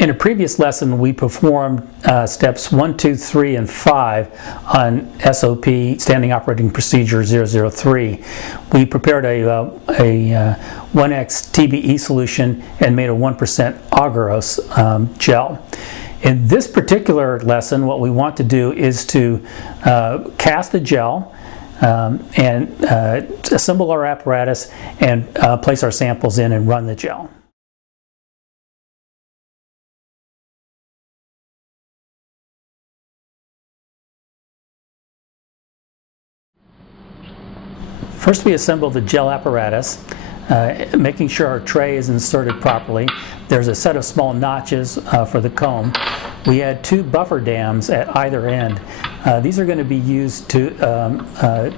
In a previous lesson, we performed steps 1, 2, 3, and 5 on SOP, Standing Operating Procedure 003. We prepared a 1x TBE solution and made a 1% agarose gel. In this particular lesson, what we want to do is to cast the gel and assemble our apparatus and place our samples in and run the gel. First, we assemble the gel apparatus, making sure our tray is inserted properly. There's a set of small notches for the comb. We add 2 buffer dams at either end. These are going to be used to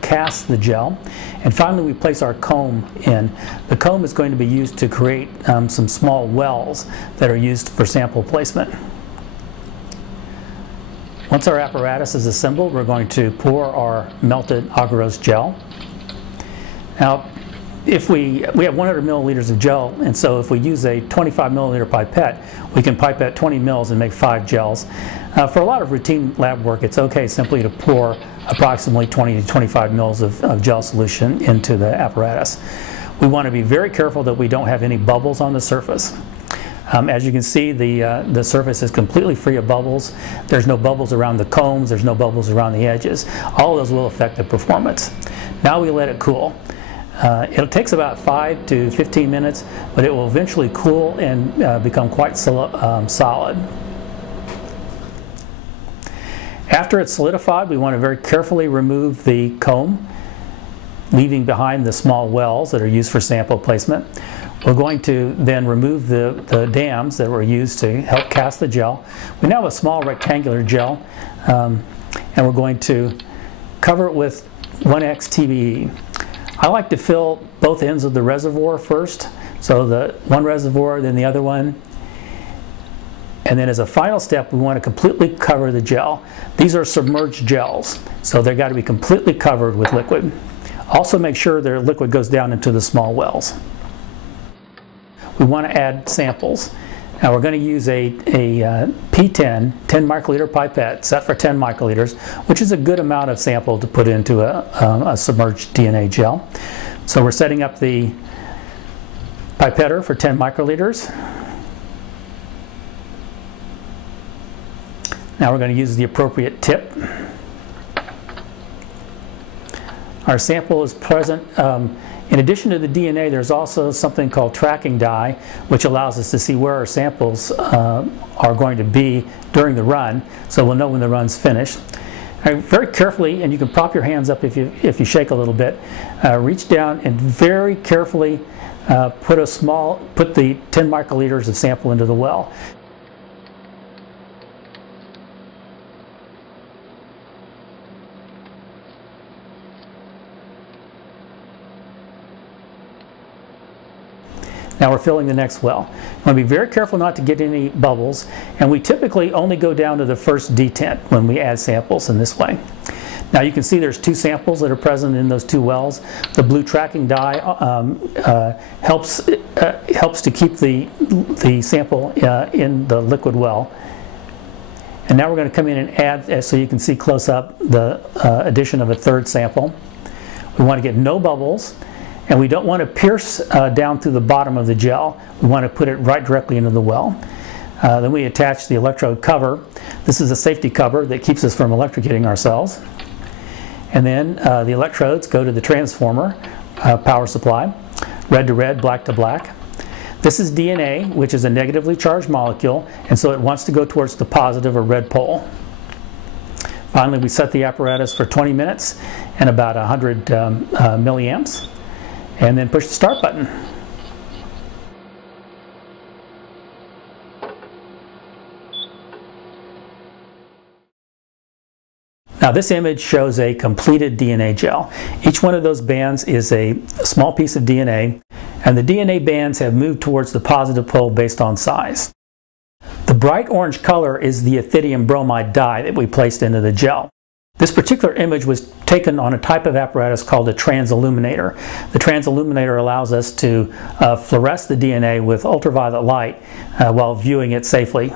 cast the gel. And finally, we place our comb in. The comb is going to be used to create some small wells that are used for sample placement. Once our apparatus is assembled, we're going to pour our melted agarose gel. Now, if we have 100 milliliters of gel, and so if we use a 25 milliliter pipette, we can pipette 20 mils and make 5 gels. For a lot of routine lab work, it's okay simply to pour approximately 20 to 25 mils of gel solution into the apparatus. We want to be very careful that we don't have any bubbles on the surface. As you can see, the surface is completely free of bubbles. There's no bubbles around the combs, there's no bubbles around the edges. All of those will affect the performance. Now we let it cool. It takes about 5 to 15 minutes, but it will eventually cool and become quite solid. After it's solidified, we want to very carefully remove the comb, leaving behind the small wells that are used for sample placement. We're going to then remove the dams that were used to help cast the gel. We now have a small rectangular gel, and we're going to cover it with 1x TBE. I like to fill both ends of the reservoir first, so the one reservoir, then the other one. And then as a final step, we want to completely cover the gel. These are submerged gels, so they've got to be completely covered with liquid. Also make sure their liquid goes down into the small wells. We want to add samples. Now we're going to use a P10 10 microliter pipette set for 10 microliters, which is a good amount of sample to put into a submerged DNA gel. So we're setting up the pipetter for 10 microliters. Now we're going to use the appropriate tip. Our sample is present. In addition to the DNA, there's also something called tracking dye, which allows us to see where our samples are going to be during the run, so we'll know when the run's finished. Very carefully, and you can prop your hands up if you shake a little bit, reach down and very carefully put the 10 microliters of sample into the well. Now we're filling the next well. We want to be very careful not to get any bubbles, and we typically only go down to the first detent when we add samples in this way. Now you can see there's 2 samples that are present in those 2 wells. The blue tracking dye helps to keep the sample in the liquid well. And now we're going to come in and add, so you can see close up, the addition of a 3rd sample. We want to get no bubbles. And we don't want to pierce down through the bottom of the gel. We want to put it right directly into the well. Then we attach the electrode cover. This is a safety cover that keeps us from electrocuting ourselves. And then the electrodes go to the transformer power supply, red to red, black to black. This is DNA, which is a negatively charged molecule, and so it wants to go towards the positive or red pole. Finally, we set the apparatus for 20 minutes and about 100 milliamps. And then push the start button. Now this image shows a completed DNA gel. Each one of those bands is a small piece of DNA, and the DNA bands have moved towards the positive pole based on size. The bright orange color is the ethidium bromide dye that we placed into the gel. This particular image was taken on a type of apparatus called a transilluminator. The transilluminator allows us to fluoresce the DNA with ultraviolet light while viewing it safely.